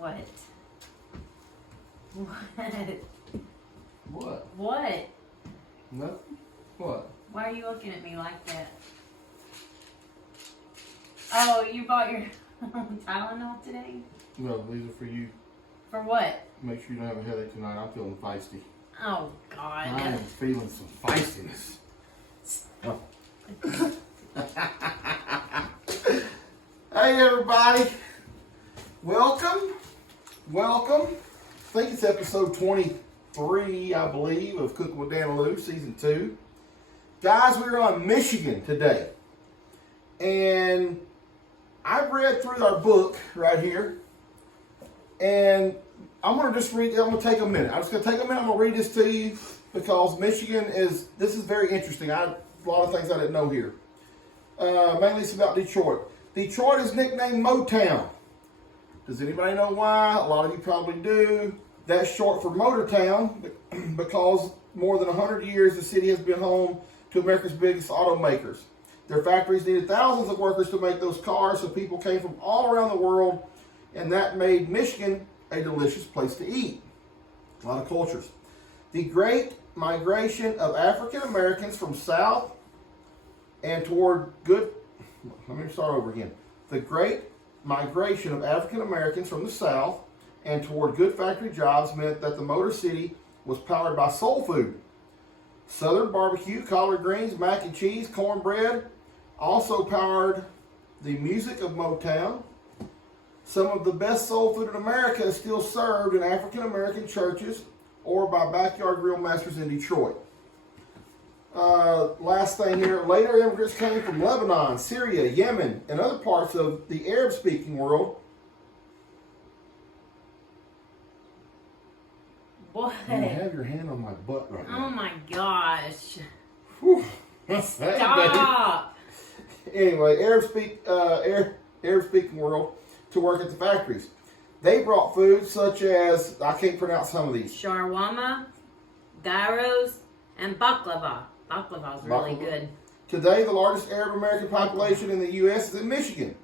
What? What? What? Nothing? What? Why are you looking at me like that? Oh, you bought your Tylenol today? No, these are for you. For what? Make sure you don't have a headache tonight. I'm feeling feisty. Oh, God. I am feeling some feistiness. Oh. Hey, everybody. Welcome. Welcome. I think it's episode 23, I believe, of Cooking with Dan and Lou, season 2. Guys, we're on Michigan today. And I've read through our book right here. And I'm going to just read, I'm going to take a minute. I'm just going to take a minute. I'm going to read this to you because Michigan this is very interesting. A lot of things I didn't know here. Mainly it's about Detroit. Detroit is nicknamed Motown. Does anybody know why? A lot of you probably do. That's short for Motor Town because more than 100 years the city has been home to America's biggest automakers. Their factories needed thousands of workers to make those cars, so people came from all around the world, and that made Michigan a delicious place to eat. A lot of cultures. The great migration of African Americans from south and toward good, let me start over again. The great migration of African Americans from the south and toward good factory jobs meant that the Motor City was powered by soul food. Southern barbecue, collard greens, mac and cheese, cornbread also powered the music of Motown. Some of the best soul food in America is still served in African American churches or by backyard grill masters in Detroit. Last thing here, later immigrants came from Lebanon, Syria, Yemen, and other parts of the Arab-speaking world. What? You have your hand on my butt right now. Oh my gosh. Whew. Stop. Anyway, Arab-speaking world to work at the factories. They brought food such as, I can't pronounce some of these. Shawarma, gyros, and baklava. Baklava is really good. Today, the largest Arab American population in the U.S. is in Michigan.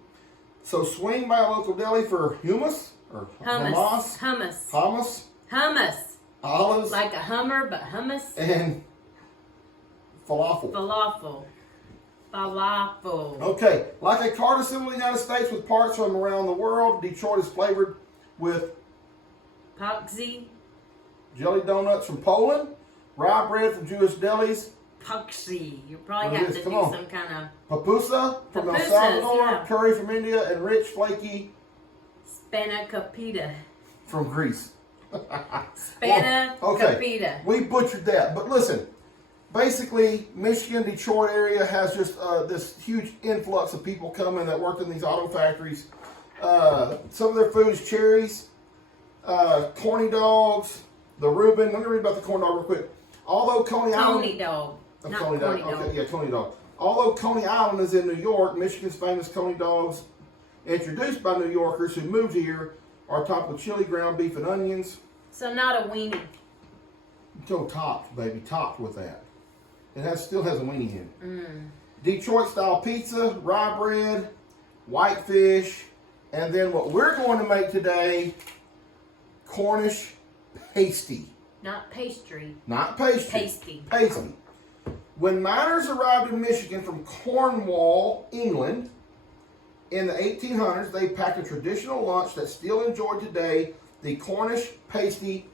So swing by a local deli for hummus, or Hummus. Hummus. Olives, Like a Hummer, but hummus. and falafel. Falafel. Okay, like a car assembled in the United States with parts from around the world, Detroit is flavored with Paxi. jelly donuts from Poland, rye bread from Jewish delis, Paxi. You probably What have is to it? do Come on. some kind of pupusa from El Pupusas, Salvador, yeah. curry from India, and rich flaky spanakopita. from Greece. Spanakopita. We butchered that, but listen. Basically, Michigan, Detroit area has just this huge influx of people coming that worked in these auto factories. Some of their food is cherries, corny dogs, the Reuben. Let me read about the corn dog real quick. Although Coney Island, Coney dog. Not Coney corny dog. dog. Okay, yeah, Coney dog. Although Coney Island is in New York, Michigan's famous Coney dogs, introduced by New Yorkers who moved here, are topped with chili, ground beef, and onions. So not a weenie. So topped, baby, topped with that. It still has a weenie in it. Detroit style pizza, rye bread, white fish, and then what we're going to make today, Cornish pasty. Not pastry. Not pastry. Pasty. Pasty. When miners arrived in Michigan from Cornwall, England, in the 1800s, they packed a traditional lunch that's still enjoyed today, the Cornish pasty,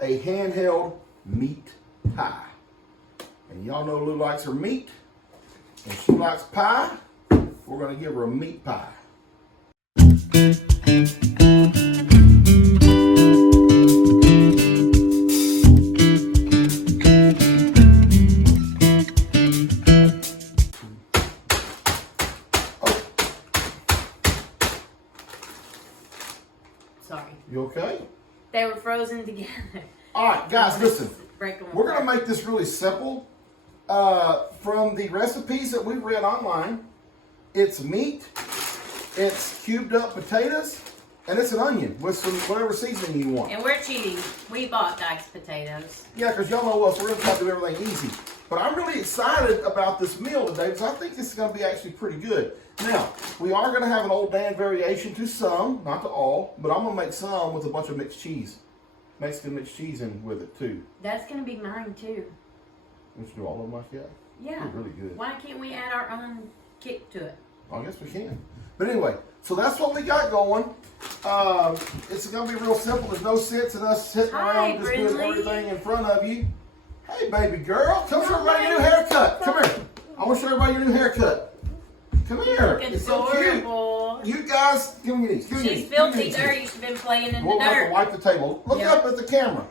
a handheld meat pie. And y'all know Lou likes her meat, and she likes pie. We're going to give her a meat pie. Oh. Sorry. You okay? They were frozen together. All right, guys, listen. Break them We're going to apart. make this really simple. From the recipes that we've read online, it's meat, it's cubed up potatoes, and it's an onion with some whatever seasoning you want. And we're cheating. We bought diced potatoes. Yeah, because y'all know us, we're going to try to do everything easy. But I'm really excited about this meal today because I think this is going to be actually pretty good. Now, we are going to have an Old Dan variation to some, not to all, but I'm going to make some with a bunch of mixed cheese. Mexican mixed cheese in with it too. That's going to be mine too. We should do all of them like that? Yeah. Really good. Why can't we add our own kick to it? I guess we can. But anyway, so that's what we got going. It's going to be real simple. There's no sense in us sitting around just doing everything in front of you. Hey, baby girl, come show everybody your new haircut. Come here. I want to show everybody your new haircut. Come here. It's so cute. You guys, give me these. She's filthy dirty. She's been playing in the dirt. We'll have to wipe the table. Look up at the camera.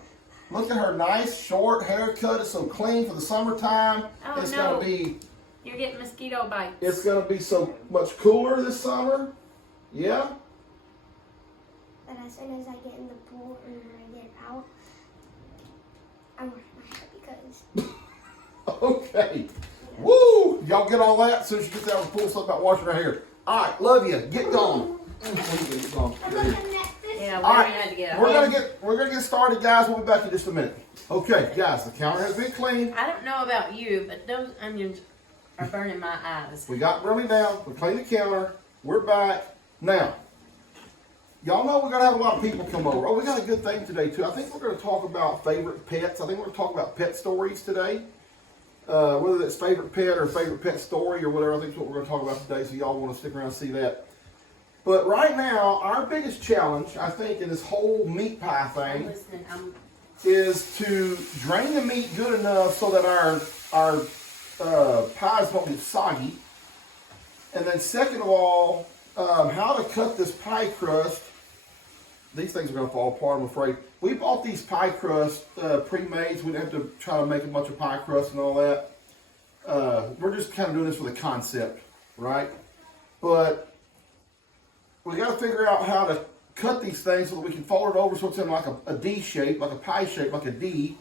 Look at her nice short haircut. It's so clean for the summertime. Oh, it's no. going to be... You're getting mosquito bites. It's going to be so much cooler this summer. Yeah? But as soon as I get in the pool and when I get out, I wash my hair because... Okay. Yeah. Woo! Y'all get all that as soon as you get out of the pool, something about washing her hair. All right, love you. Get going. Yeah, we already had to get we're gonna get started, guys. We'll be back in just a minute. Okay, guys, the counter has been cleaned. I don't know about you, but those onions are burning my eyes. We got really down. We cleaned the counter. We're back. Now, y'all know we're gonna have a lot of people come over. Oh, we got a good thing today too. I think we're gonna talk about favorite pets. I think we're gonna talk about pet stories today. Whether that's favorite pet or favorite pet story or whatever, I think is what we're gonna talk about today. So y'all want to stick around and see that. But right now, our biggest challenge, I think, in this whole meat pie thing is to drain the meat good enough so that our pies don't get soggy. And then second of all, how to cut this pie crust. These things are going to fall apart, I'm afraid. We bought these pie crust pre-made, so we didn't have to try to make a bunch of pie crust and all that. We're just kind of doing this for the concept, right? But we got to figure out how to cut these things so that we can fold it over so it's in like a D shape, like a pie shape, like a D.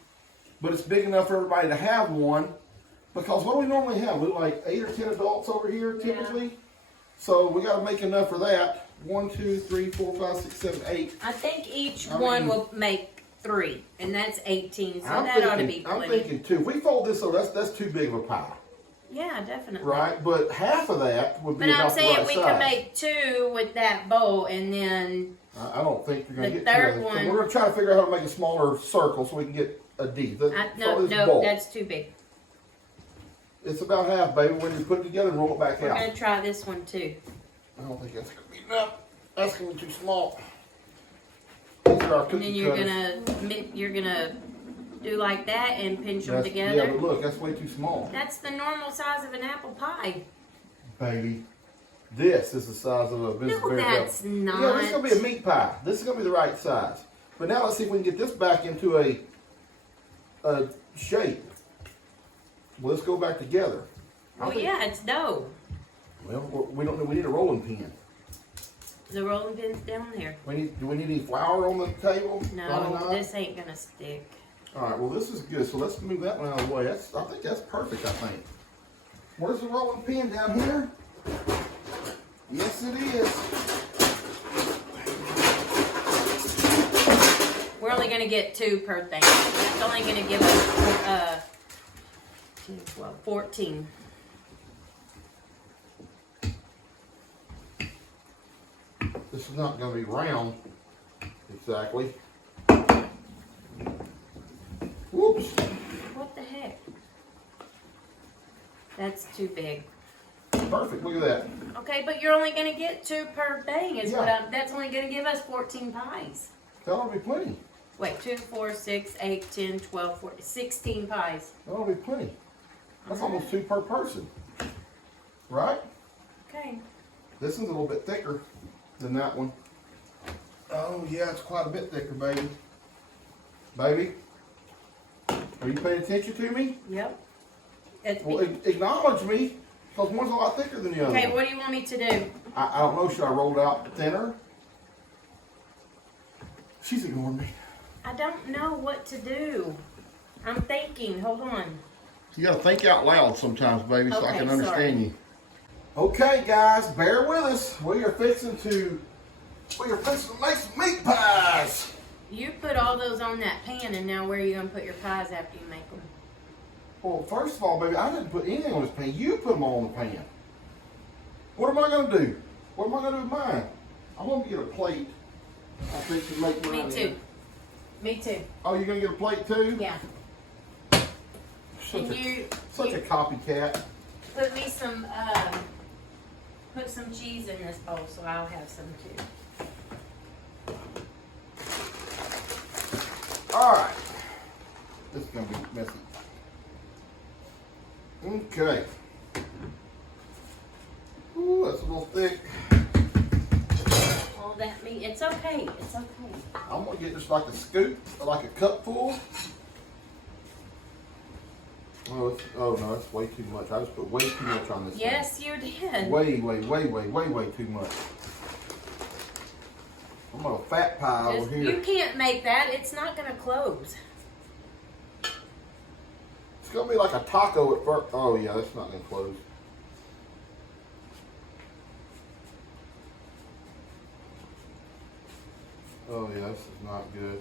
But it's big enough for everybody to have one. Because what do we normally have? We like 8 or 10 adults over here typically. Yeah. So we got to make enough for that. 1, 2, 3, 4, 5, 6, 7, 8. I think each one will make 3, and that's 18. So that ought to be plenty. I'm thinking 2. If we fold this over, that's too big of a pie. Yeah, definitely. Right, but half of that would be about the right size. But I'm saying we could make 2 with that bowl, and then I don't think you're going to get the third one. So we're going to try to figure out how to make a smaller circle so we can get a D. No, that's too big. It's about half, baby. When you put it together and roll it back out. We're going to try this one too. I don't think that's going to be enough. That's going to be too small. These are our cookie cutters. Then you're gonna do like that and pinch them together. Yeah, but look, that's way too small. That's the normal size of an apple pie. Baby, this is the size of a business. No, that's not. Yeah, this is going to be a meat pie. This is going to be the right size. But now let's see if we can get this back into a shape. Well, let's go back together. Well, yeah, it's dough. Well, we need a rolling pin. The rolling pin's down there. Do we need any flour on the table? No, this ain't gonna stick. All right, well, this is good. So let's move that one out of the way. I think that's perfect, I think. Where's the rolling pin? Down here? Yes, it is. We're only gonna get 2 per thing. It's only gonna give us 10, 12, 14. This is not going to be round exactly. Whoops. What the heck? That's too big. Perfect. Look at that. Okay, but you're only going to get 2 per thing. That's only going to give us 14 pies. That ought to be plenty. Wait, 2, 4, 6, 8, 10, 12, 14, 16 pies. That ought to be plenty. That's almost 2 per person. Right? Okay. This one's a little bit thicker than that one. Oh yeah, it's quite a bit thicker, baby. Baby, are you paying attention to me? Yep. Well, acknowledge me, because one's a lot thicker than the other. Okay, what do you want me to do? I don't know. Should I roll it out thinner? She's ignoring me. I don't know what to do. I'm thinking. Hold on. You gotta think out loud sometimes, baby, so I can understand you. Okay, guys, bear with us. We are fixing to make some meat pies. You put all those on that pan, and now where are you going to put your pies after you make them? Well, first of all, baby, I didn't put anything on this pan. You put them all in the pan. What am I going to do? What am I going to do with mine? I'm going to get a plate. I think to make mine. Me too. Me too. Oh, you're going to get a plate too? Yeah. Such You a copycat. put me some, put some cheese in this bowl so I'll have some too. All right. This is going to be messy. Okay. Ooh, that's a little thick. All that meat, it's okay, it's okay. I'm going to get just like a scoop, like a cup full. Oh, no, that's way too much. I just put way too much on this Yes, you did. thing. Way too much. I'm a fat pie over here. You can't make that. It's not going to close. It's going to be like a taco at first. Oh, yeah, that's not going to close. Oh, yeah, this is not good.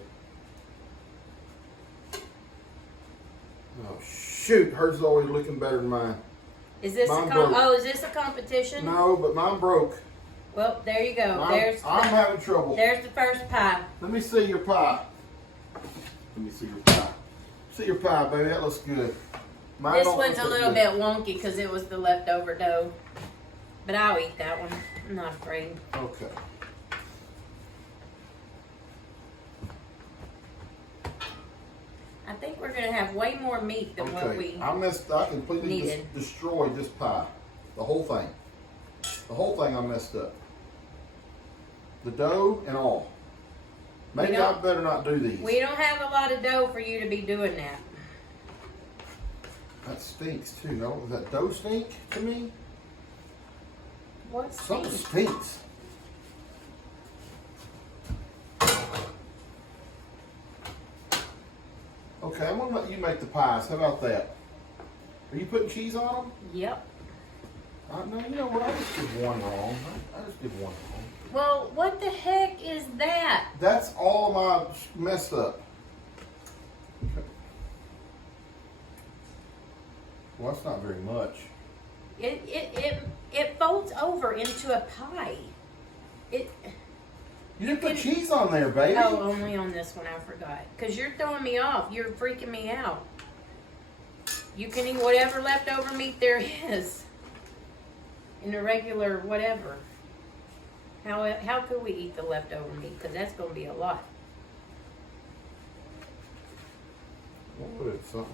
Oh, shoot. Hers is always looking better than mine. Is this Mine broke. is this a competition? No, but mine broke. Well, there you go. I'm having trouble. There's the first pie. Let me see your pie. Let me see your pie. See your pie, baby. That looks good. Mine This don't one's a look little good. bit wonky because it was the leftover dough. But I'll eat that one. I'm not afraid. Okay. I think we're going to have way more meat than what we... I completely needed. destroyed this pie. The whole thing. The whole thing I messed up. The dough and all. Maybe I better not do these. We don't have a lot of dough for you to be doing that. That stinks too. Does that dough stink to me? What's Something stinks. Okay, I'm gonna let you make the pies. How about that? Are you putting cheese on them? Yep. No, you know what? I just did one wrong. I just did one wrong. Well, what the heck is that? That's all my messed up. Okay. Well, that's not very much. It folds over into a pie. You didn't put cheese on there, baby. Oh, only on this one, I forgot. Because you're throwing me off. You're freaking me out. You can eat whatever leftover meat there is. In a regular whatever. How could we eat the leftover meat? Because that's going to be a lot. We'll put it something.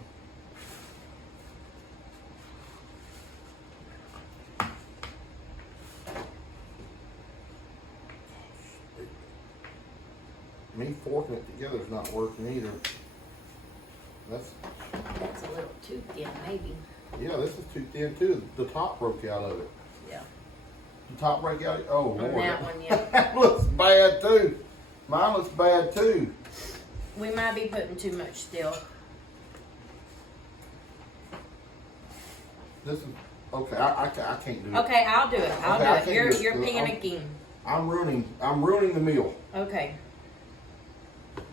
Me forking it together is not working either. That's a little too thin, maybe. Yeah, this is too thin too. The top broke out of it. Yeah. The top broke out. Oh, On Lord. that one, yeah. That looks bad too. Mine looks bad too. We might be putting too much still. This is okay. I can't do it. Okay, I'll do it. I'll Okay, I do can't it. do it. You're panicking. I'm ruining the meal. Okay.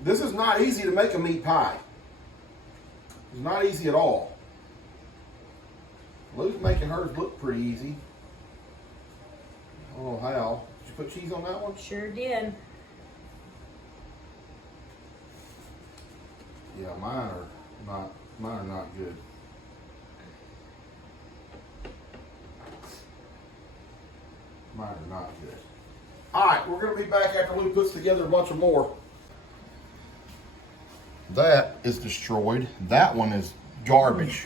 This is not easy to make a meat pie. It's not easy at all. Lou's making hers look pretty easy. I don't know how. Did you put cheese on that one? Sure did. Yeah, mine are not good. Mine are not good. All right, we're going to be back after Lou puts together a bunch of more. That is destroyed. That one is garbage.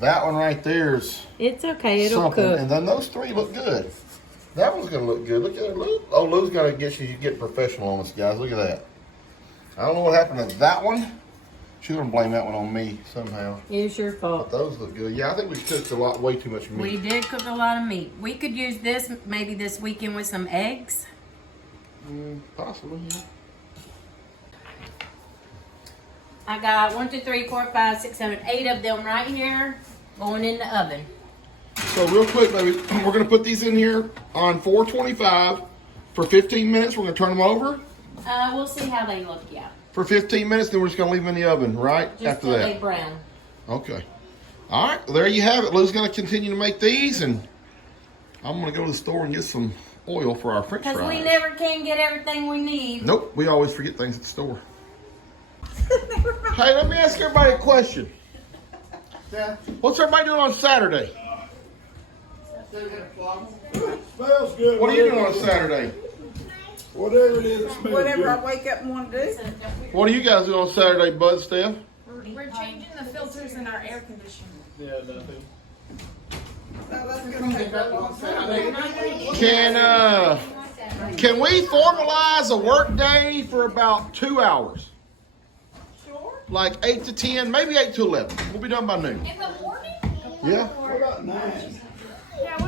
That one right there is It's okay. It'll something. cook. And then those three look good. That one's going to look good. Look at it, Lou. Oh, Lou's going to get you get professional on this, guys. Look at that. I don't know what happened to that one. She's going to blame that one on me somehow. It's your fault. Those look good. Yeah, I think we cooked way too much meat. We did cook a lot of meat. We could use this maybe this weekend with some eggs. Possibly, yeah. I got 1, 2, 3, 4, 5, 6, 7, 8 of them right here going in the oven. So real quick, baby, we're going to put these in here on 425 for 15 minutes. We're going to turn them over We'll see how they look, yeah. for 15 minutes, then we're just going to leave them in the oven right Just after till that. they brown. Okay. All right. Well, there you have it. Lou's going to continue to make these, and I'm going to go to the store and get some oil for our French fries. Because we never can get everything we need. Nope. We always forget things at the store. Hey, let me ask everybody a question. Yeah. What's everybody doing on Saturday? Smells good. What are you doing on Saturday? Whatever it is, it smells Whatever good. I wake up and want to do. What do you guys do on Saturday, Bud, Steph? We're changing the filters in our air conditioner. Yeah, nothing. So that's going to take a long time. Can we formalize a work day for about 2 hours? Sure. Like 8 to 10, maybe 8 to 11. We'll be done by noon. In the morning? Yeah. What about 9?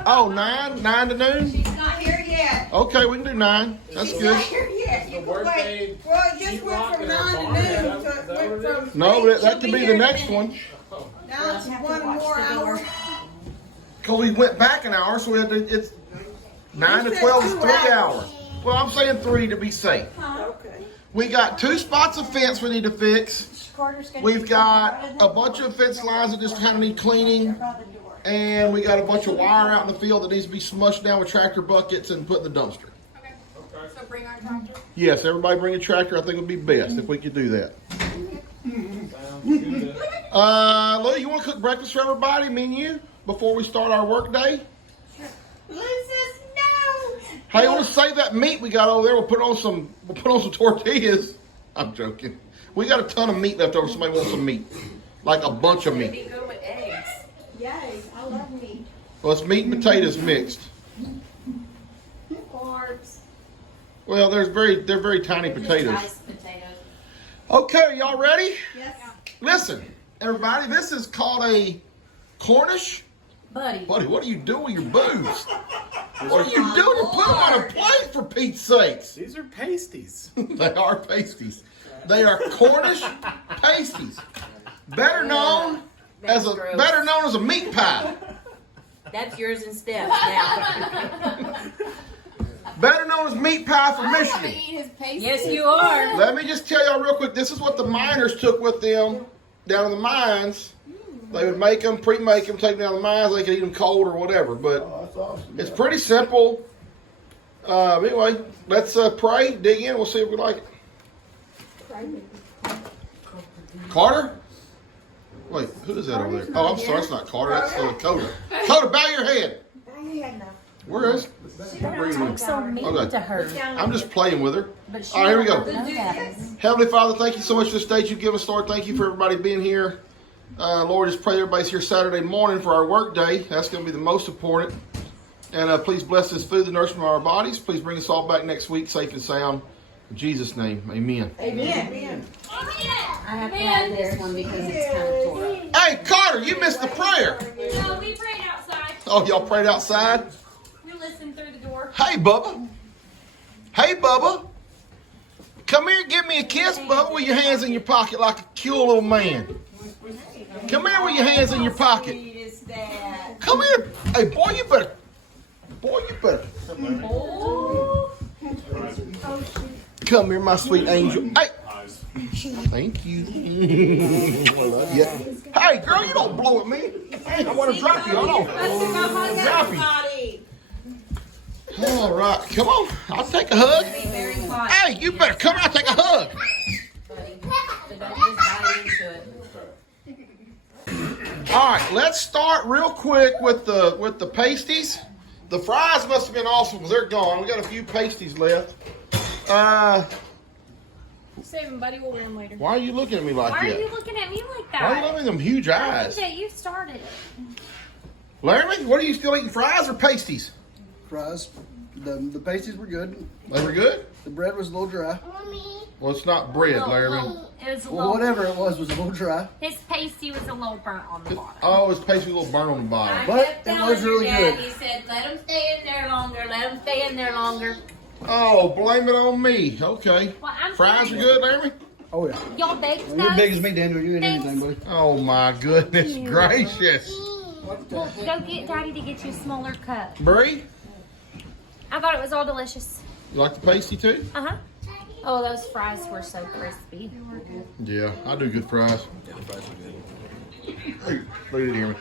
Oh, 9 to noon? She's not here yet. Okay, we can do 9. That's She's good. not here yet. You can wait. Well, it just went from 9 to noon. So it went from No, eight. that She'll could be here the in a next minute. one. Now it's 1 more hour. Because we went back an hour, so we had to, it's 9 to You said 12 is 2 3 hours. hours. Well, I'm saying 3 to be safe. Okay. We got 2 spots of fence we need to fix. We've got a bunch of fence lines that just kind of need cleaning. And we got a bunch of wire out in the field that needs to be smushed down with tractor buckets and put in the dumpster. Okay. So bring our tractor. Yes, everybody bring a tractor. I think it would be best if we could do that. Lou, you want to cook breakfast for everybody, me and you, before we start our work day? Lou says no. Hey, I want to save that meat we got over there. We'll put on some tortillas. I'm joking. We got a ton of meat left over. Somebody wants some meat, like a bunch of meat. Go with eggs. Yay, I love meat. Well, it's meat and potatoes mixed. Carbs. Well, they're very tiny potatoes. Nice potatoes. Okay, are y'all ready? Yes. Listen, everybody, this is called a Cornish. Buddy. Buddy, what are you doing with your booze? What are you doing? You put them on a plate, for Pete's sakes. These are pasties. They are pasties. They are Cornish pasties. Better known as a meat pie. That's yours and Steph's now. Better known as meat pie for Michigan. Yes, you are. Let me just tell y'all real quick. This is what the miners took with them down in the mines. They would make them, pre-make them, take them down the mines. They could eat them cold or whatever. But Oh, that's awesome. it's pretty simple. Anyway, let's pray, dig in. We'll see if we like it. Carter? Wait, who is that over there? Oh, I'm sorry, it's not Carter. That's Coda. Coda, bow your head. Where is? Talk so mean Okay. to her. I'm just playing with her. But she All right, here we go. don't know that. Heavenly Father, thank you so much for this day you've given us, Lord. Thank you for everybody being here. Lord, just pray everybody's here Saturday morning for our work day. That's going to be the most important. And please bless this food, the nourishment of our bodies. Please bring us all back next week, safe and sound. In Jesus' name, amen. Amen. I have to have this one because it's kind of tore up. Hey, Carter, you missed the prayer. No, we prayed outside. Oh, y'all prayed outside? We listened through the door. Hey, Bubba. Hey, Bubba. Come here and give me a kiss, Bubba, with your hands in your pocket like a cute little man. Come here with your hands in your pocket. Sweet is that? Come here. Hey, boy, you better. Boy, you better. Come here, my sweet angel. Hey. Thank you. I love you. Hey, girl, you don't blow at me. Hey, I want to drop you. Hold on. Drop you. All right, come on. I'll take a hug. Hey, you better come out and take a hug. Buddy. But don't just bite into it. All right, let's start real quick with the pasties. The fries must have been awesome because they're gone. We got a few pasties left. Save them, buddy. We'll wear them later. Why are you looking at me like Why are that? you looking at me like Why are you that? looking at them huge eyes? Okay, you started it. Laramie, what are you still eating, fries or pasties? Fries. The pasties were good. They were good? The bread was a little dry. Well, it's not bread, Laramie. It was a Well, little. whatever it was a little dry. His pasty was a little burnt on the bottom. Oh, it's pasty with a little burn on the bottom. But kept it telling was your really dad, good. He said, let them stay in there longer. Let them stay in there longer. Oh, blame it on me. Okay. Well, I'm Fries are sorry. good, Laramie? Oh yeah. Y'all baked You're as big as those? me, Daniel. You ain't anything, buddy. Oh, my goodness gracious. Well, go get Daddy to get you a smaller cup. Bree, I thought it was all delicious. you like the pasty too? Uh-huh. Oh, those fries were so crispy. Yeah, I do good fries. Look at him.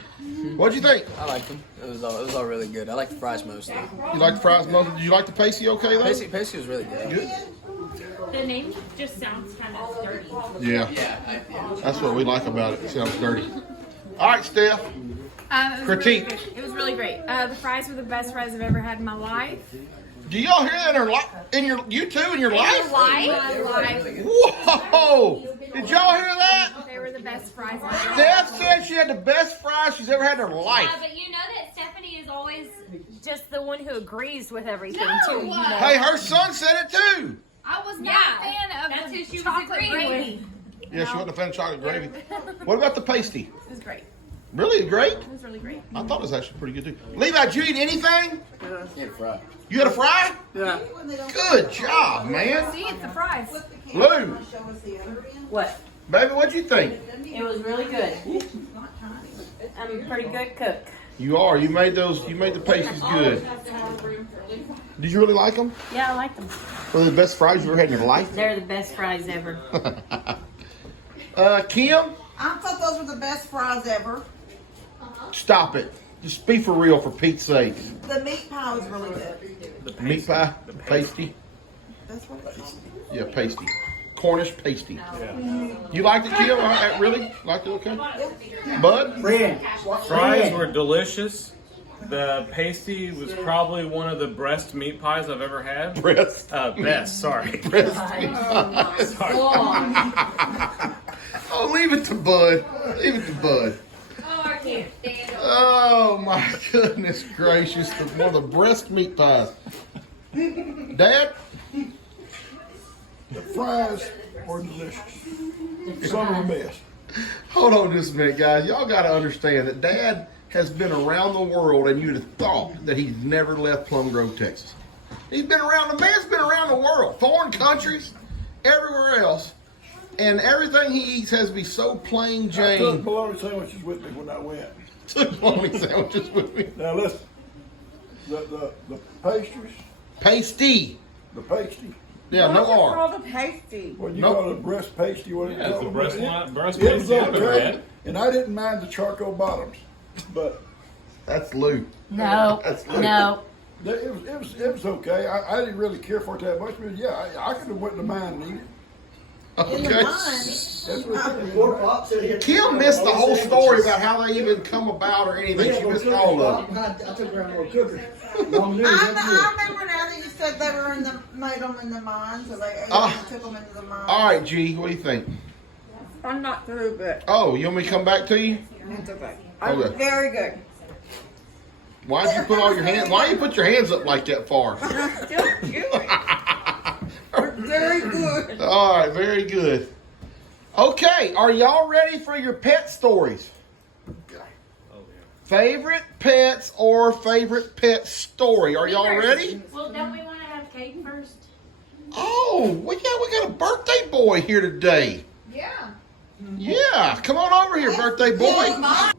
What'd you think? I liked them. It was all really good. I like the fries mostly. You like the fries most? Did you like the pasty okay though? Pasty was really good. Good. The name just sounds kind of dirty. Yeah. Yeah. That's what we like about it. It sounds dirty. All right, Steph. It was Critique. Really good. It was really great. The fries were the best fries I've ever had in my life. Do y'all hear that you two in your life? My life. Whoa! Did y'all hear that? They were the best fries I've ever had. Steph said she had the best fries she's ever had in her life. But you know that Stephanie is always just the one who agrees with everything too. You know? Hey, her son said it too. I was not a fan of That's the who she was chocolate agreeing gravy. Yeah, she wasn't a fan of chocolate gravy. What about the pasty? It was great. Really great? It was really great. I thought it was actually pretty good too. Levi, did you eat anything? Yeah, fry. You had a fry? Yeah. Good job, man. See, it's the fries. Lou, What? baby, what'd you think? It was really good. I'm a pretty good cook. You are. You made the pasties good. Did you really like them? Yeah, I like them. Were they the best fries you ever had in your life? They're the best fries ever. Kim, I thought those were the best fries ever. stop it. Just be for real, for Pete's sake. The meat pie was really good. Meat pie, pasty. That's what it is. Yeah, pasty. Cornish pasty. You liked it, Kim? Really? Liked it okay? Bud? Fries were delicious. The pasty was probably one of the best meat pies I've ever had. Breast. Best, sorry. Breast meat pies. Oh, leave it to Bud. Leave it to Bud. Oh, I can't stand it. Oh my goodness gracious! One of the breast meat pies. Dad, The fries were delicious. Some of the best. hold on just a minute, guys. Y'all got to understand that Dad has been around the world, and you'd have thought that he's never left Plum Grove, Texas. He's been around. The man's been around the world, foreign countries, everywhere else, and everything he eats has to be so plain I took Jane. bologna sandwiches with me when I went. Took bologna sandwiches with me. Now listen, the pastries, Pasty. the pasty. Yeah, no R. called a pasty. What you Nope. call it, breast pasty? What Yeah, it's the breast It was pasty I've ever okay, had. and I didn't mind the charcoal bottoms, but That's Lou. No, That's Lou. no. it was okay. I didn't really care for it that much, but yeah, I could have went to mine and eat it. In the Okay. mine. That's what it is. Kim missed the whole story about how they even come about or anything. She missed all of it. I took her a little cooker. I remember now that you said they were made them in the mine, so they ate them and took them into the mine. All right, G, what do you think? I'm not through, but Oh, you want me to come back to you? it's okay. Okay. Very good. Why'd you put all your hands? Why you put your hands up like that far? Still good. Very good. All right, very good. Okay, are y'all ready for your pet stories? Favorite pets or favorite pet story? Are y'all ready? Well, don't we want to have cake first? Oh, we got a birthday boy here today. Yeah. Yeah, come on over here, birthday boy. Happy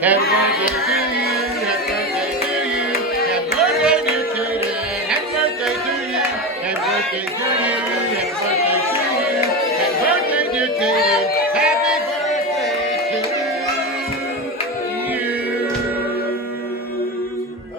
birthday to you. Happy birthday to you. Happy birthday, dear Katie. Happy birthday to you. Happy birthday to you. Happy birthday to you. Happy birthday, dear Katie. Happy birthday to you.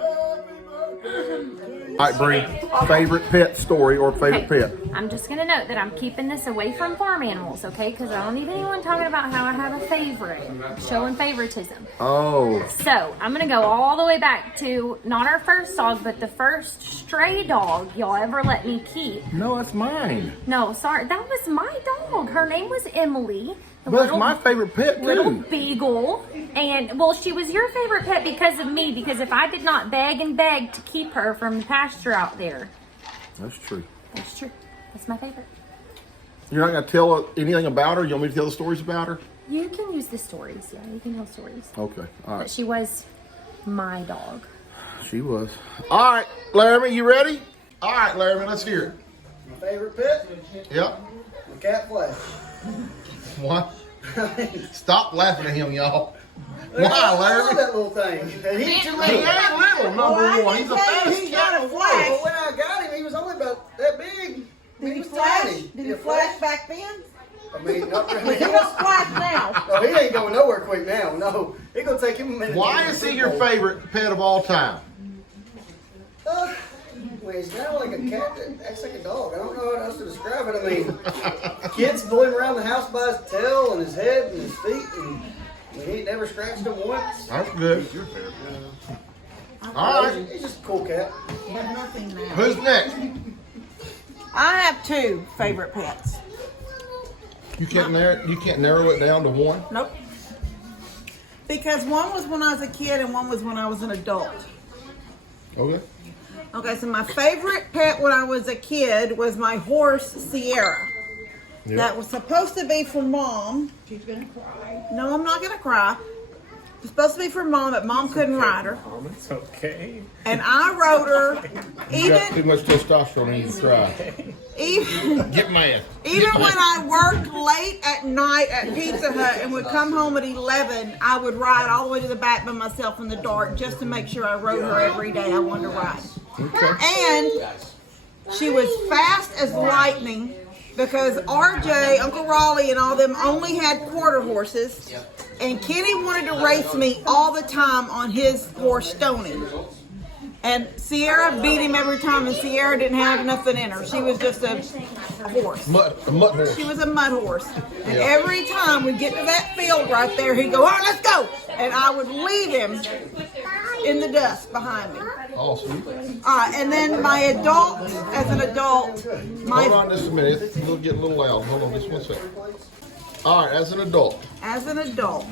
All right, Bree. Favorite pet story or favorite pet? I'm just going to note that I'm keeping this away from farm animals, okay? Because I don't need anyone talking about how I have a favorite, showing favoritism. Oh. So, I'm going to go all the way back to not our first dog, but the first stray dog y'all ever let me keep. No, that's mine. No, sorry, that was my dog. Her name was Emily. The But that's my favorite pet, little too. beagle. And, well, she was your favorite pet because of me, because if I did not beg and beg to keep her from the pasture out there. That's true. That's true. That's my favorite. You're not going to tell anything about her? You want me to tell the stories about her? You can use the stories. Yeah, you can tell stories. Okay, all But right. she was my dog. She was. All right, Laramie, you ready? All right, Laramie, let's hear it. My favorite pet? Yep. The cat flash. What? Stop laughing at him, y'all. Why, I love Laramie? that little thing. And he too He little. ain't little, number one. He's the fattest cat in the world. But when I got him, he was only about that big. Did he was flash? tiny. Did he Yeah, flash back then? I mean, He don't splash now. No, he ain't going nowhere quick now. No, it's gonna take him a minute. Why is he your favorite pet of all time? Well, he's kind of like a cat that acts like a dog. I don't know how else to describe it. I mean, kids pull him around the house by his tail and his head and his feet, and he ain't never scratched him once. That's good. All right. He's just a cool cat. But nothing now. Who's next? I have 2 favorite pets. You can't narrow it down to one. Nope. Because one was when I was a kid and one was when I was an adult. Okay. Okay, so my favorite pet when I was a kid was my horse, Sierra. Yep. That was supposed to be for Mom. She's gonna cry. No, I'm not gonna cry. It was supposed to be for Mom, but Mom couldn't ride her. Mom, it's okay. And I rode her, You got too much testosterone in you to cry. even Get mad. even when I worked late at night at Pizza Hut and would come home at 11, I would ride all the way to the back by myself in the dark just to make sure I rode her every day I wanted to ride. And she was fast as lightning because RJ, Uncle Raleigh, and all them only had quarter horses. And Kenny wanted to race me all the time on his horse, Stony. And Sierra beat him every time, and Sierra didn't have nothing in her. She was just a horse. A mud horse. She was a mud horse. And every time we get to that field right there, he'd go, all right, let's go. And I would leave him in the dust behind me. Oh, sweet. And then my adult, as an adult, Hold on just a minute. It's getting a little loud. Hold on just one second. All right, as an adult.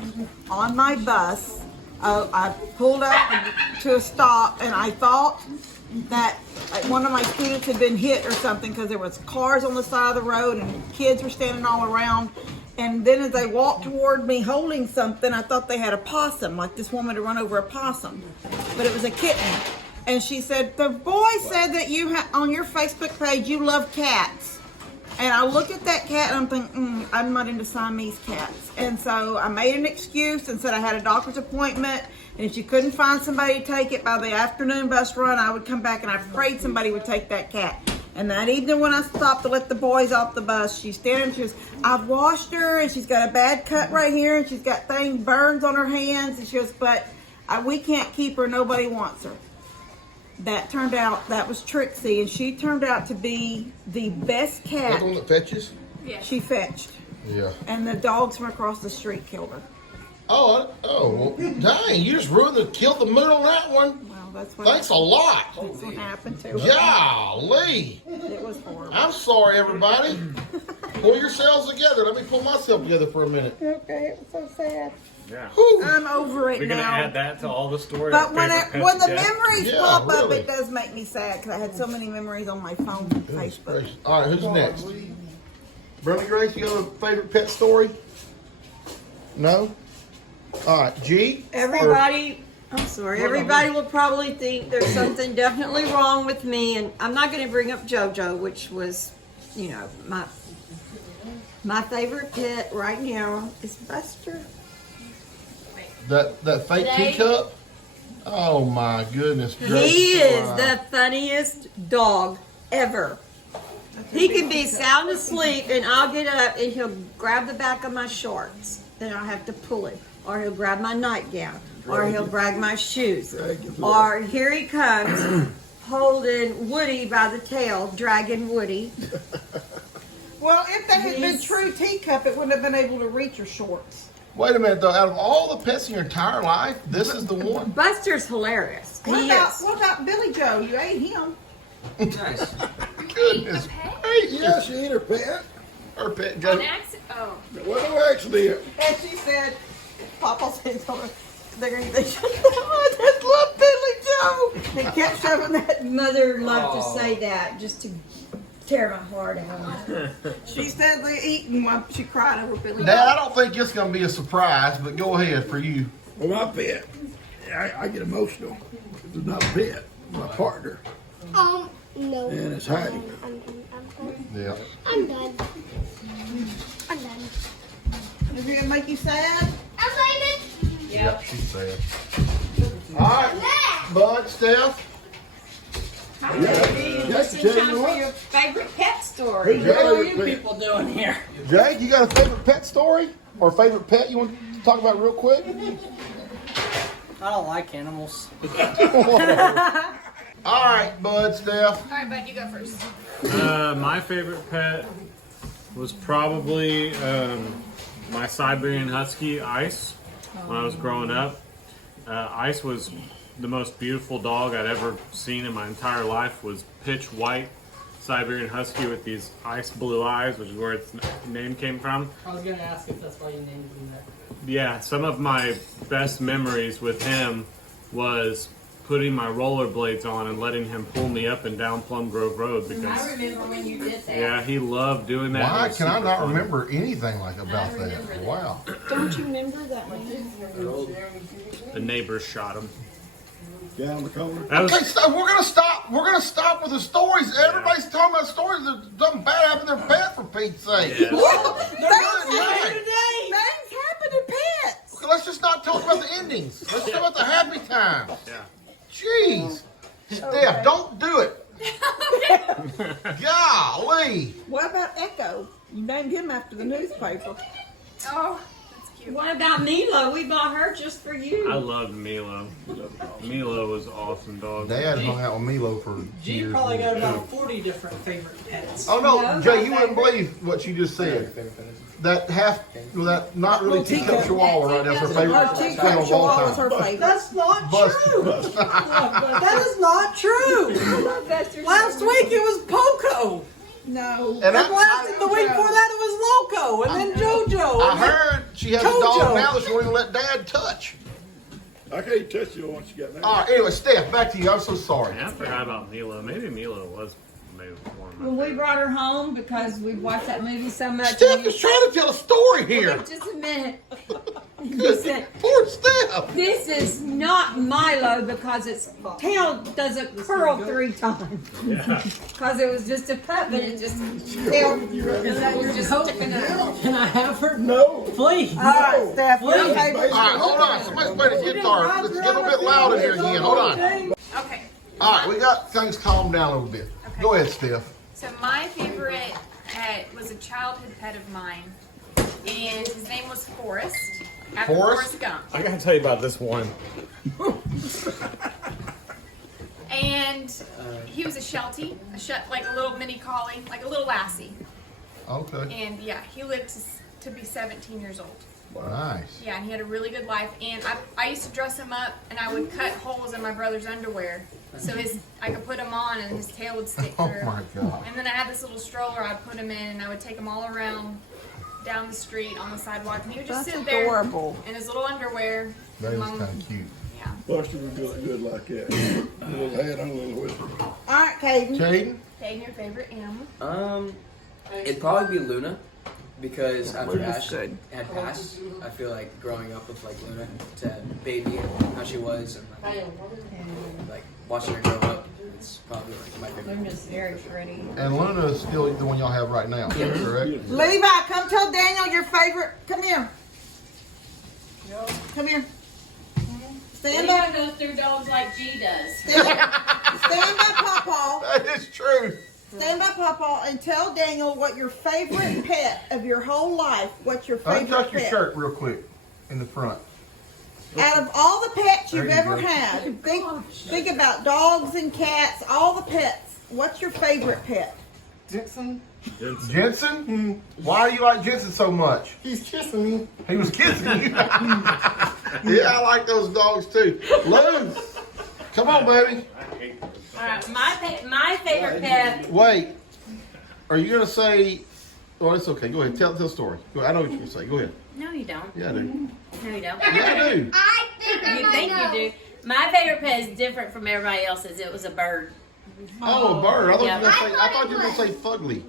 On my bus, I pulled up to a stop, and I thought that one of my students had been hit or something because there was cars on the side of the road and kids were standing all around. And then as they walked toward me holding something, I thought they had a possum, like this woman had run over a possum. But it was a kitten. And she said, the boy said that you on your Facebook page, you love cats. And I looked at that cat and I'm thinking, I'm not into Siamese cats. And so I made an excuse and said I had a doctor's appointment. And if she couldn't find somebody to take it by the afternoon bus run, I would come back, and I prayed somebody would take that cat. And that evening when I stopped to let the boys off the bus, she's standing, she goes, I've washed her, and she's got a bad cut right here, and she's got burns on her hands. And she goes, but we can't keep her, nobody wants her. That turned out, that was Trixie, and she turned out to be the best cat. That one that fetches? Yeah. She fetched. Yeah. And the dogs from across the street killed her. Oh, well, dang, you just killed the mood on that one. Well, that's what Thanks a lot. That's what happened to her. Golly. It was horrible. I'm sorry, everybody. Pull yourselves together. Let me pull myself together for a minute. Okay, it was so sad. Yeah. I'm over it We're gonna now. add that to all the stories. But when the memories Yeah, pop up, really. it does make me sad because I had so many memories on my phone and Facebook. All right, who's next? Burley Grace, you have a favorite pet story? No? All right, G? Everybody will probably think there's something definitely wrong with me, and I'm not going to bring up JoJo, which was, my favorite pet right now is Buster. That fake teacup? Oh my goodness gracious. He is the funniest dog ever. He can be sound asleep, and I'll get up, and he'll grab the back of my shorts, and I'll have to pull it. Or he'll grab my nightgown, or he'll drag my shoes, or here he comes holding Woody by the tail, dragging Woody. Well, if that had been true teacup, it wouldn't have been able to reach your shorts. Wait a minute though, out of all the pets in your entire life, this is the one? Buster's hilarious. What about Billy Joe? You ate him. Goodness gracious. Yeah, she ate her pet. Her pet goat. Oh. What no accident? And she said, Papa said something. They're going to think, I just love Billy Joe. They kept shoving that. Mother loved to say that just to tear my heart out. She said they eating while she cried over Billy Dad, I Joe. don't think it's going to be a surprise, but go ahead for you. Well, my pet, I get emotional. It's not a pet, my partner. No. And it's Heidi. I'm done. Yeah. I'm done. I'm done. Is it going to make you sad? I'm leaving. Yep, she's sad. All right, Bud, Steph. Just to tell you Time for what. your favorite pet story. story. What are you people doing here? Jake, you got a favorite pet story or favorite pet you want to talk about real quick? I don't like animals. All right, bud, Steph. All right, bud, you go first. My favorite pet was probably my Siberian Husky, Ice, when I was growing up. Ice was the most beautiful dog I'd ever seen in my entire life. Was pitch white Siberian Husky with these ice blue eyes, which is where its name came from. I was gonna ask if that's why you named him that. Yeah, some of my best memories with him was putting my rollerblades on and letting him pull me up and down Plum Grove Road because I remember when you did that. yeah, he loved doing that. Why It was can I super not fun. remember anything like about that? Wow. Don't you remember that one? The neighbors shot him. Down the corner. That was, Okay, so we're gonna stop. We're gonna stop with the stories. Everybody's talking about stories that something bad happened to their pet, for Pete's sake. Yeah. Things happen to pets. Okay, let's just not talk about the endings. Let's talk about the happy times. yeah. Jeez, Steph, don't do it. Golly. What about Echo? You named him after the newspaper. Oh, that's cute. What about Milo? We bought her just for you. I loved Milo. Milo was awesome, dog. Dad hung out with Milo for years. Probably got about 40 different favorite pets. Oh no, No, Jay, my you wouldn't favorite. believe what you just said. That not really teacup chihuahua right now is her favorite. Her pet teacup of all chihuahua's time. her favorite. That's not Busted. true. That is not true. Last week it was Poco. No. And The week before that it was Loco, and then JoJo. I heard she has a dog Jojo. now that she won't even let Dad touch. I can't touch you once you got that. All right, anyway, Steph, back to you. I'm so sorry. Yeah, I forgot about Milo. Maybe Milo was maybe one of my When we favorites. brought her home because we watched that movie so much. Steph is trying to tell a story here. Just a minute. Good. Poor Steph. This is not Milo because its tail doesn't curl 3 times. Because it was just a pup and it just tail was just sticking out. Can I have her? No. Please. All right, Steph, your Please. favorite. All right, hold on. Somebody's playing a guitar. Let's get a little bit louder here again. Hold on. Okay. All right, we got things calmed down a little bit. Okay. Go ahead, Steph. So my favorite pet was a childhood pet of mine, and his name was Forrest. After Forrest? Forrest Gump. I gotta tell you about this one. And he was a Sheltie, like a little mini collie, like a little lassie. Okay. And yeah, he lived to be 17 years old. Nice. Yeah, and he had a really good life. And I used to dress him up, and I would cut holes in my brother's underwear, so I could put him on, and his tail would stick Oh through. my God. And then I had this little stroller I'd put him in, and I would take him all around down the street on the sidewalk, and he would just That's sit there adorable. in his little underwear. That is Mom- kind of cute. Yeah. Buster was good like that. A little head on a little whistle. All right, Caden. Jaden? Caden, your favorite animal? It'd probably be Luna because after Luna's Ash good. had passed, I feel like growing up with like Luna, to baby and how she was, and like watching her grow up, it's probably like my favorite. Luna's very pretty. And Luna is still the one y'all have right now, correct? Levi, come tell Daniel your favorite. Come here. Come here. Stand Levi by. goes through dogs like G does. Stand by Pawpaw. That is true. Stand by Pawpaw and tell Daniel what your favorite pet of your whole life. What's your favorite Untuck your pet? shirt real quick in the front. Out of all the pets you've There you ever go. had, think about dogs and cats, all the pets. What's your favorite pet? Jensen. Jensen? Why do you like Jensen so much? He's kissing me. He was kissing you. Yeah, I like those dogs too. Lou, come on, baby. All right, my favorite pet. Wait, are you gonna say? Oh, it's okay. Go ahead. Tell the story. Go ahead. I know what you're gonna say. Go ahead. No, you don't. Yeah, I do. No, you don't. Yeah, I do. You think you do. My favorite pet is different from everybody else's. It was a bird. Oh, a bird. I thought, Yeah. you, were gonna say, I thought you were gonna say fugly.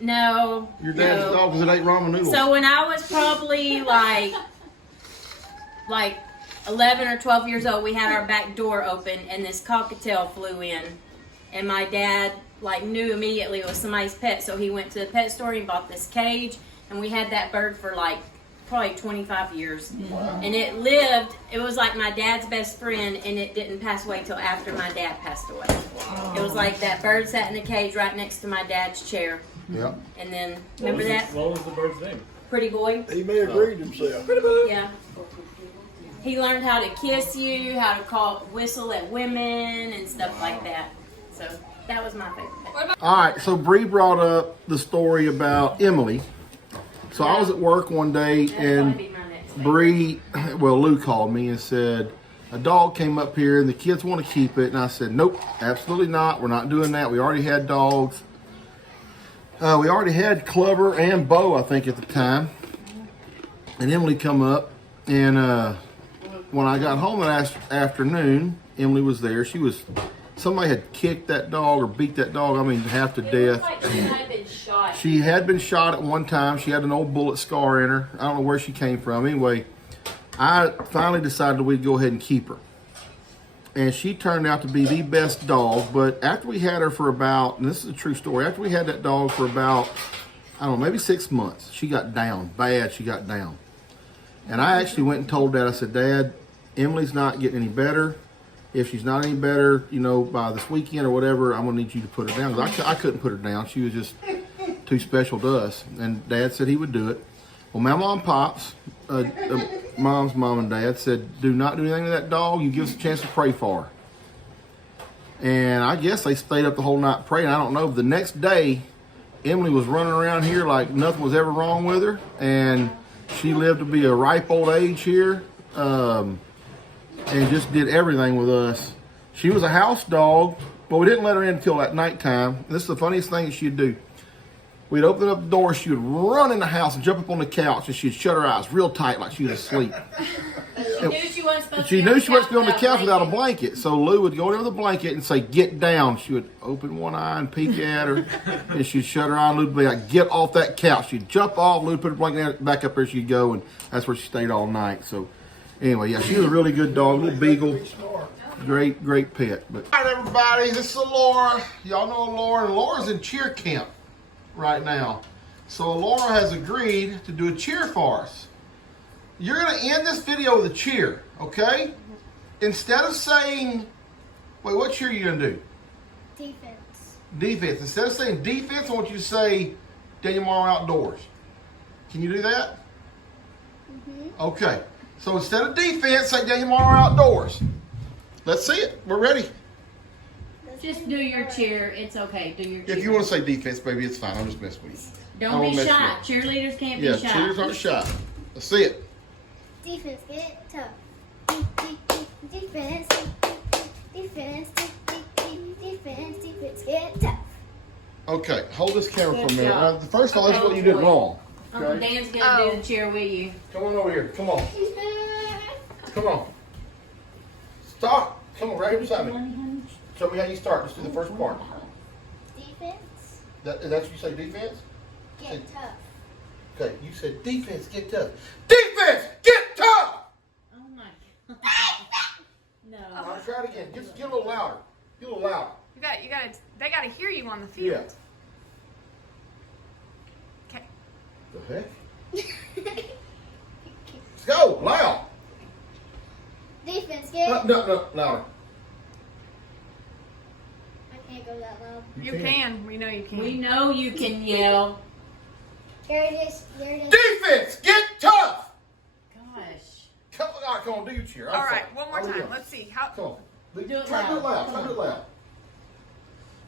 No. Your dad's no. dog because it ate ramen noodles. So when I was probably like 11 or 12 years old, we had our back door open and this cockatiel flew in, and my dad knew immediately it was somebody's pet, so he went to the pet store and bought this cage, and we had that bird for probably 25 years. Wow. And it lived, it was like my dad's best friend, and it didn't pass away till after my dad passed away. It was like that bird sat in the cage right next to my dad's chair. Yeah. And then, remember that? What was the bird's name? Pretty boy? He may have agreed himself. Yeah. He learned how to kiss you, how to whistle at women and stuff like that. So that was my favorite pet. All right, so Bree brought up the story about Emily. So I was at work one day and Bree, well, Lou called me and said, a dog came up here and the kids want to keep it. And I said, nope, absolutely not. We're not doing that. We already had dogs. We already had Clover and Bo, I think, at the time. And Emily come up and when I got home that afternoon, Emily was there. Somebody had kicked that dog or beat that dog, I mean, half to death. Like she had been shot. She had been shot at one time. She had an old bullet scar in her. I don't know where she came from. Anyway, I finally decided we'd go ahead and keep her. And she turned out to be the best dog. But after we had her for about, and this is a true story, after we had that dog for about, I don't know, maybe 6 months, she got down. Bad, she got down. And I actually went and told Dad, I said, Dad, Emily's not getting any better. If she's not any better, you know, by this weekend or whatever, I'm going to need you to put her down. Because I couldn't put her down. She was just too special to us. And Dad said he would do it. Well, my mom and pops, mom's mom and dad said, do not do anything to that dog. You give us a chance to pray for her. And I guess they stayed up the whole night praying. I don't know. But the next day, Emily was running around here like nothing was ever wrong with her. And she lived to be a ripe old age here. And just did everything with us. She was a house dog, but we didn't let her in until at nighttime. This is the funniest thing that she'd do. We'd open up the door, she would run in the house and jump up on the couch, and she'd shut her eyes real tight like she was asleep. She knew she wasn't supposed She knew she wasn't going to be on the couch without a blanket. So Lou would go over the blanket and say, get down. She would open one eye and peek at her, and she'd shut her eye, and Lou would be like, get off that couch. She'd jump off, Lou would put her blanket back up there, she'd go, and that's where she stayed all night. So anyway, yeah, she was a really good dog, little beagle. Great pet. But all right, everybody, this is Laura. Y'all know Laura. Laura's in cheer camp right now. So Laura has agreed to do a cheer for us. You're going to end this video with a cheer, okay? Instead of saying, wait, what cheer are you going to do? Defense. Defense. Instead of saying defense, I want you to say Daniel Morrow Outdoors. Can you do that? Mm-hmm. Okay. So instead of defense, say Daniel Morrow Outdoors. Let's see it. We're ready. Just do your cheer. It's okay. Do your cheer. If you want to say defense, baby, it's fine. I'm just messing with you. Don't be shy. Cheerleaders can't be shy. Yeah, cheerleaders aren't shy. Let's see it. Defense, get tough. Defense, defense, defense, get tough. Okay, hold this camera for a Good minute. job. First of all, that's what you did wrong. Uncle Okay? Dan's gonna do the cheer with you. Come on over here. Come on. Come on. Stop. Come on, right here beside me. Show me how you start. Let's do the first part. Defense, That's what you say, defense? get tough. Okay, you said defense, get tough. Defense, get tough! Oh my God. No. All right, try it again. Get a little louder. Get a little louder. They gotta hear you on the field. Yeah. Okay. The heck? Let's go, loud. Defense, get. No, louder. I can't go that loud. You can. We know you can. We know you can yell. There it is. Defense, get tough! Gosh. Come on, do your cheer. All right, one more time. Let's see. How? Come on. Do it Try to do it loud. loud. Try to do it loud.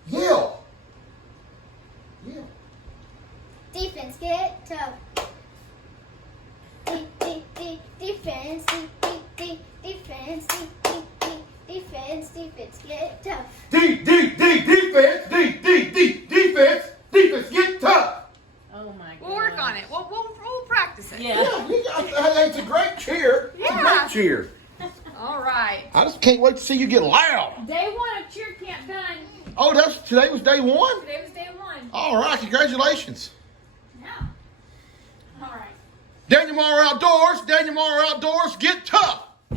Yell. Yell. Defense, get tough. Defense, defense, defense, get tough. Defense, get tough. Oh my God. We'll work on it. We'll practice it. Yeah. It's a great cheer. It's a great cheer. All right. I just can't wait to see you get loud. Day one of cheer camp done. Oh, today was day one? Today was day one. All right, congratulations. Yeah. All right. Daniel Morrow Outdoors, get tough. Oh,